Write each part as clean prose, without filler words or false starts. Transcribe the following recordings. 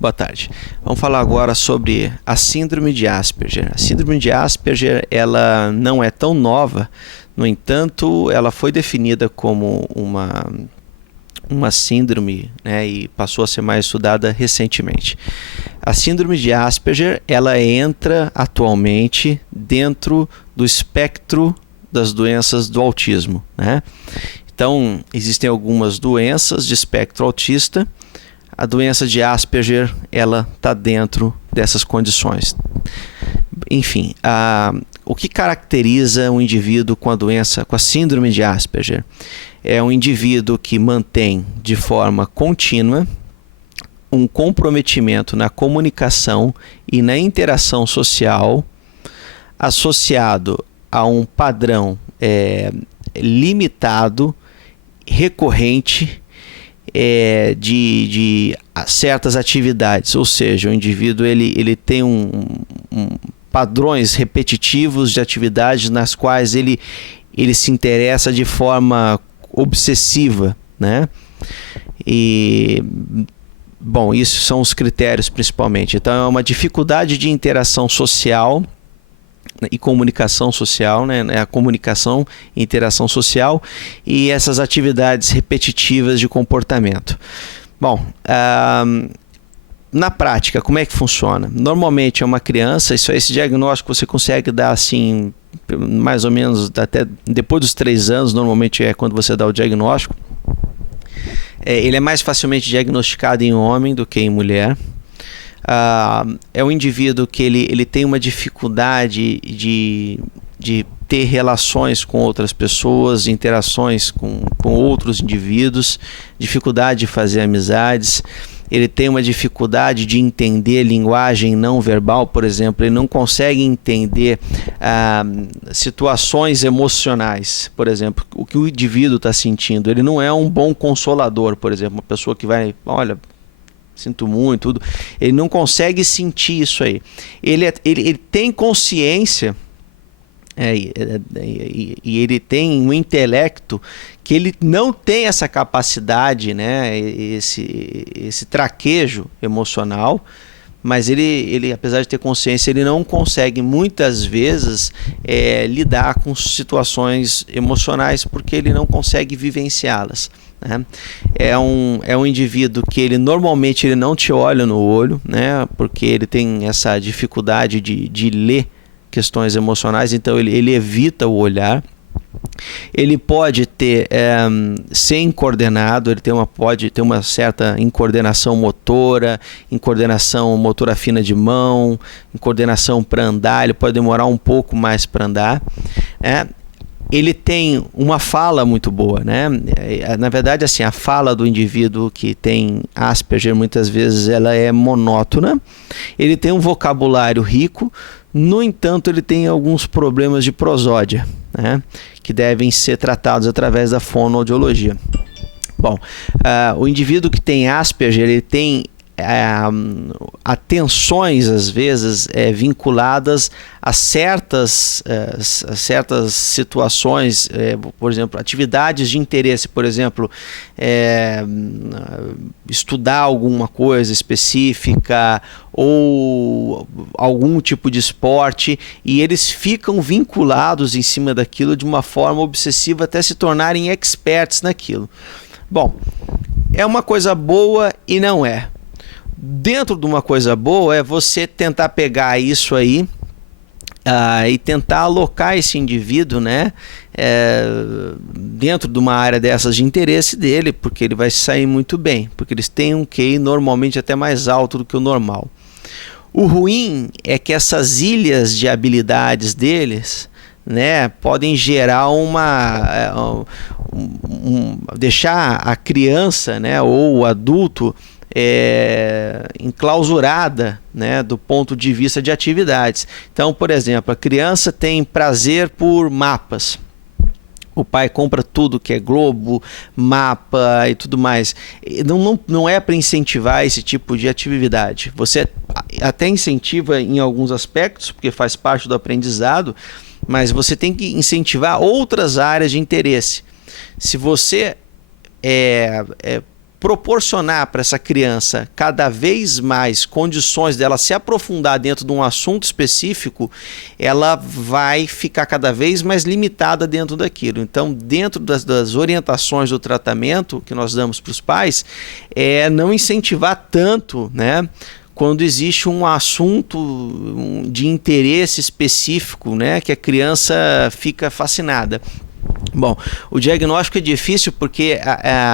Boa tarde. Vamos falar agora sobre a síndrome de Asperger. A síndrome de Asperger, ela não é tão nova, no entanto, ela foi definida como uma síndrome, né, e passou a ser mais estudada recentemente. A síndrome de Asperger, ela entra atualmente dentro do espectro das doenças do autismo, né? Então, existem algumas doenças de espectro autista. A doença de Asperger, ela está dentro dessas condições. Enfim, o que caracteriza um indivíduo com a síndrome de Asperger? É um indivíduo que mantém de forma contínua um comprometimento na comunicação e na interação social associado a um padrão limitado, recorrente, de certas atividades, ou seja, o indivíduo ele tem padrões repetitivos de atividades nas quais ele se interessa de forma obsessiva, né? E bom, isso são os critérios principalmente. Então é uma dificuldade de interação social e comunicação social, né? A comunicação e interação social e essas atividades repetitivas de comportamento. Bom, na prática, como é que funciona? Normalmente é uma criança, esse diagnóstico você consegue dar assim, mais ou menos até depois dos 3 anos, normalmente é quando você dá o diagnóstico. Ele é mais facilmente diagnosticado em homem do que em mulher. É um indivíduo que ele tem uma dificuldade de ter relações com outras pessoas, interações com outros indivíduos, dificuldade de fazer amizades. Ele tem uma dificuldade de entender linguagem não verbal, por exemplo. Ele não consegue entender situações emocionais, por exemplo, o que o indivíduo está sentindo. Ele não é um bom consolador, por exemplo, uma pessoa que vai, olha, sinto muito, tudo. Ele não consegue sentir isso aí. Ele tem consciência e ele tem um intelecto que ele não tem essa capacidade, né, esse traquejo emocional, mas ele, apesar de ter consciência, ele não consegue muitas vezes lidar com situações emocionais porque ele não consegue vivenciá-las, né? É um indivíduo que ele normalmente ele não te olha no olho, né, porque ele tem essa dificuldade de ler questões emocionais, então ele evita o olhar. Ele pode ser incoordenado, ele pode ter uma certa incoordenação motora fina de mão, incoordenação para andar, ele pode demorar um pouco mais para andar, né? Ele tem uma fala muito boa, né? Na verdade, assim, a fala do indivíduo que tem Asperger, muitas vezes, ela é monótona. Ele tem um vocabulário rico, no entanto, ele tem alguns problemas de prosódia, né? Que devem ser tratados através da fonoaudiologia. Bom, o indivíduo que tem Asperger, ele tem atenções às vezes vinculadas a certas situações, por exemplo, atividades de interesse, por exemplo, estudar alguma coisa específica ou algum tipo de esporte, e eles ficam vinculados em cima daquilo de uma forma obsessiva até se tornarem experts naquilo. Bom, é uma coisa boa e não é. Dentro de uma coisa boa é você tentar pegar isso aí e tentar alocar esse indivíduo, né, dentro de uma área dessas de interesse dele, porque ele vai sair muito bem, porque eles têm um QI normalmente até mais alto do que o normal. O ruim é que essas ilhas de habilidades deles, né, podem gerar deixar a criança, né, ou o adulto enclausurada, né, do ponto de vista de atividades. Então, por exemplo, a criança tem prazer por mapas. O pai compra tudo que é globo, mapa e tudo mais. Não é para incentivar esse tipo de atividade. Você até incentiva em alguns aspectos, porque faz parte do aprendizado, mas você tem que incentivar outras áreas de interesse. Se você proporcionar para essa criança cada vez mais condições dela se aprofundar dentro de um assunto específico, ela vai ficar cada vez mais limitada dentro daquilo. Então, dentro das orientações do tratamento que nós damos para os pais, é não incentivar tanto, né, quando existe um assunto de interesse específico, né, que a criança fica fascinada. Bom, o diagnóstico é difícil porque,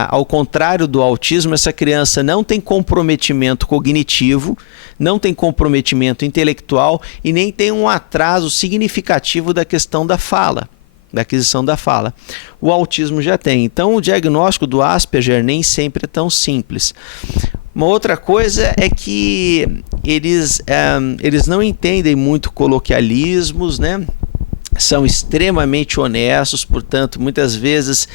ao contrário do autismo, essa criança não tem comprometimento cognitivo, não tem comprometimento intelectual e nem tem um atraso significativo da questão da fala, da aquisição da fala. O autismo já tem. Então, o diagnóstico do Asperger nem sempre é tão simples. Uma outra coisa é que eles não entendem muito coloquialismos, né? São extremamente honestos, portanto, muitas vezes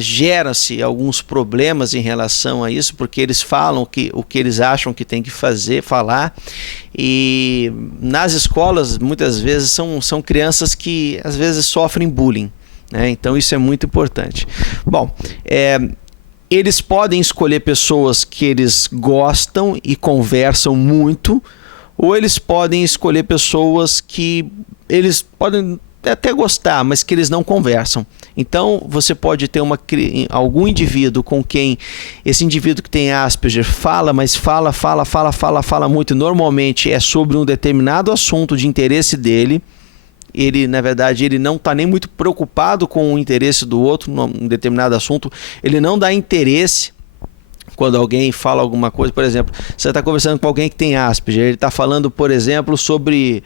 geram-se alguns problemas em relação a isso, porque eles falam o que eles acham que tem que falar, e nas escolas, muitas vezes, são crianças que, às vezes, sofrem bullying, né? Então, isso é muito importante. Bom, eles podem escolher pessoas que eles gostam e conversam muito, ou eles podem escolher pessoas que eles podem até gostar, mas que eles não conversam. Então, você pode ter algum indivíduo com quem esse indivíduo que tem Asperger fala, mas fala muito. Normalmente é sobre um determinado assunto de interesse dele. Ele, na verdade, ele não está nem muito preocupado com o interesse do outro num determinado assunto. Ele não dá interesse quando alguém fala alguma coisa. Por exemplo, você está conversando com alguém que tem Asperger, ele está falando, por exemplo, sobre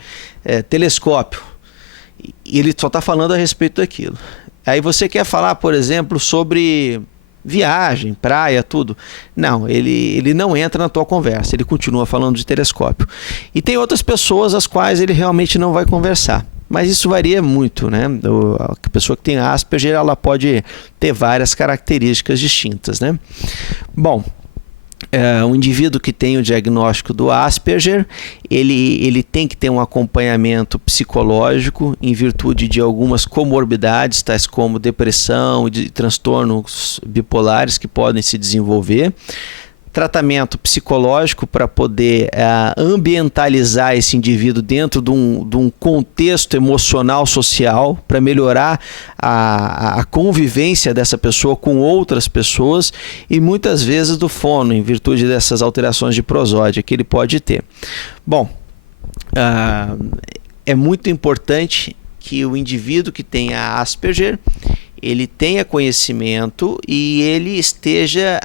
telescópio, e ele só está falando a respeito daquilo. Aí você quer falar, por exemplo, sobre viagem, praia, tudo. Não, ele não entra na tua conversa, ele continua falando de telescópio. E tem outras pessoas as quais ele realmente não vai conversar. Mas isso varia muito, né? A pessoa que tem Asperger, ela pode ter várias características distintas, né? Bom, o indivíduo que tem o diagnóstico do Asperger, ele tem que ter um acompanhamento psicológico em virtude de algumas comorbidades, tais como depressão e transtornos bipolares que podem se desenvolver. Tratamento psicológico para poder ambientalizar esse indivíduo dentro de um contexto emocional social, para melhorar a convivência dessa pessoa com outras pessoas, e muitas vezes do fono, em virtude dessas alterações de prosódia que ele pode ter. Bom, é muito importante que o indivíduo que tenha Asperger ele tenha conhecimento e ele esteja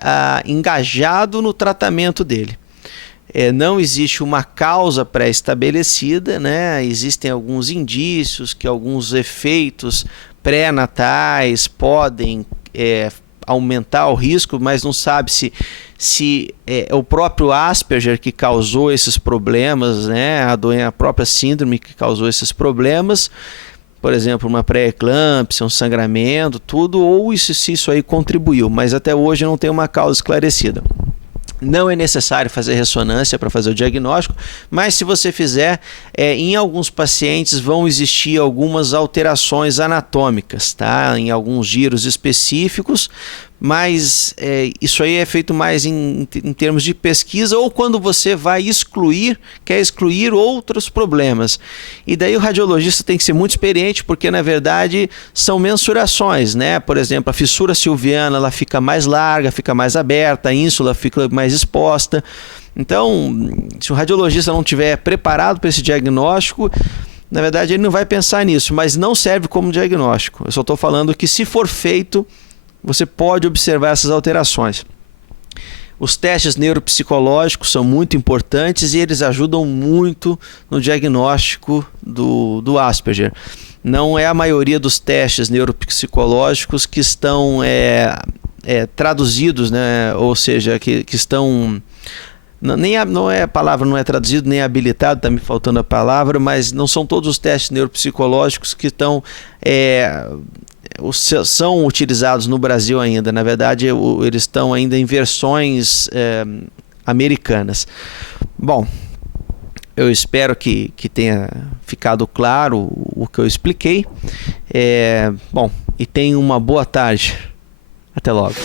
engajado no tratamento dele. Não existe uma causa pré-estabelecida, né? Existem alguns indícios que alguns efeitos pré-natais podem aumentar o risco, mas não sabe se é o próprio Asperger que causou esses problemas, né? A própria síndrome que causou esses problemas. Por exemplo, uma pré-eclâmpsia, um sangramento, tudo, ou se isso aí contribuiu, mas até hoje não tem uma causa esclarecida. Não é necessário fazer ressonância para fazer o diagnóstico, mas se você fizer, em alguns pacientes vão existir algumas alterações anatômicas, tá? Em alguns giros específicos, mas isso aí é feito mais em termos de pesquisa, ou quando você quer excluir outros problemas. E daí o radiologista tem que ser muito experiente, porque na verdade são mensurações, né? Por exemplo, a fissura silviana ela fica mais larga, fica mais aberta, a ínsula fica mais exposta. Então, se o radiologista não estiver preparado para esse diagnóstico, na verdade ele não vai pensar nisso, mas não serve como diagnóstico. Eu só estou falando que, se for feito, você pode observar essas alterações. Os testes neuropsicológicos são muito importantes e eles ajudam muito no diagnóstico do Asperger. Não é a maioria dos testes neuropsicológicos que estão traduzidos, né? Ou seja, que estão... Não é a palavra, não é traduzido, nem habilitado, está me faltando a palavra, mas não são todos os testes neuropsicológicos que estão... são utilizados no Brasil ainda. Na verdade, eles estão ainda em versões americanas. Bom, eu espero que tenha ficado claro o que eu expliquei. Bom, e tenha uma boa tarde. Até logo.